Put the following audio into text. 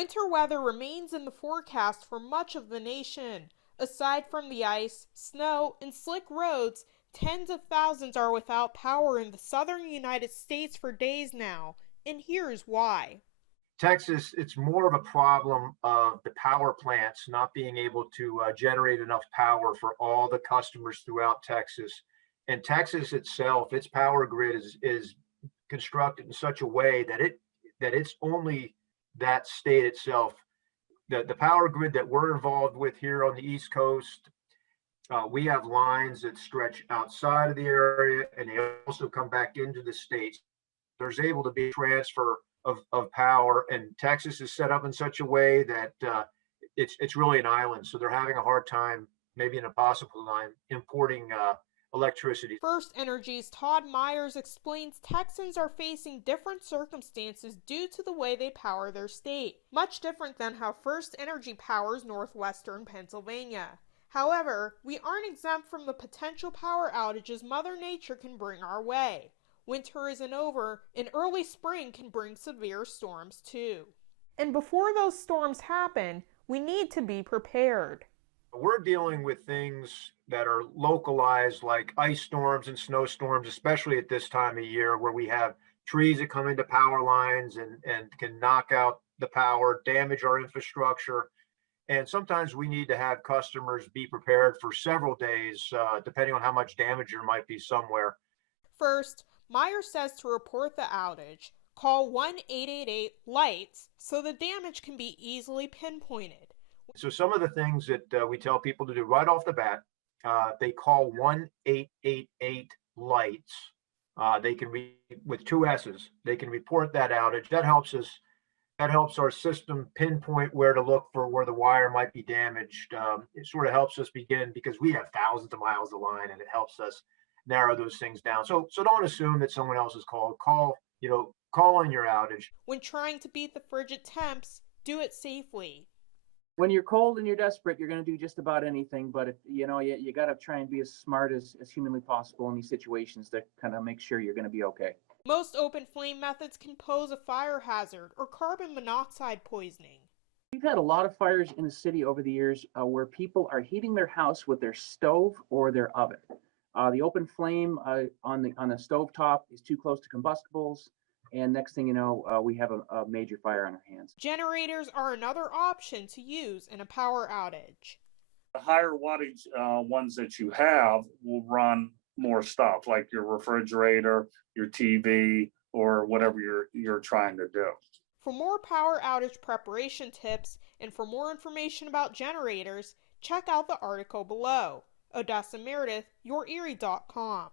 Winter weather remains in the forecast for much of the nation. Aside from the ice, snow, and slick roads, tens of thousands are without power in the southern United States for days now, and here's why. Texas, it's more of a problem of the power plants not being able to generate enough power for all the customers throughout Texas. And Texas itself, its power grid is constructed in such a way that it's only that state itself. The power grid that we're involved with here on the East Coast, we have lines that stretch outside of the area and they also come back into the states. There's able to be transfer of power, and Texas is set up in such a way that it's really an island. So they're having a hard time, maybe an impossible time, importing electricity. First Energy's Todd Myers explains Texans are facing different circumstances due to the way they power their state, much different than how First Energy powers northwestern Pennsylvania. However, we aren't exempt from the potential power outages Mother Nature can bring our way. Winter isn't over, and early spring can bring severe storms too. And before those storms happen, we need to be prepared. We're dealing with things that are localized, like ice storms and snowstorms, especially at this time of year where we have trees that come into power lines and can knock out the power, damage our infrastructure. And sometimes we need to have customers be prepared for several days, depending on how much damage there might be somewhere. First, Meyer says to report the outage, call 1-888-LIGHTS so the damage can be easily pinpointed. So some of the things that we tell people to do right off the bat, they call 1-888-LIGHTS. They can with two S's. They can report that outage. That helps us. That helps our system pinpoint where to look for where the wire might be damaged. It sort of helps us begin because we have thousands of miles of line, and it helps us narrow those things down. So don't assume that someone else is called. Call on your outage. When trying to beat the frigid temps, do it safely. When you're cold and you're desperate, you're going to do just about anything. But you got to try and be as smart as humanly possible in these situations to kind of make sure you're going to be okay. Most open flame methods can pose a fire hazard or carbon monoxide poisoning. We've had a lot of fires in the city over the years where people are heating their house with their stove or their oven. The open flame on the stovetop is too close to combustibles, and next thing you know, we have a major fire on our hands. Generators are another option to use in a power outage. The higher wattage ones that you have will run more stuff, like your refrigerator, your TV, or whatever you're trying to do. For more power outage preparation tips and for more information about generators, check out the article below. Odessa Meredith, YourErie.com.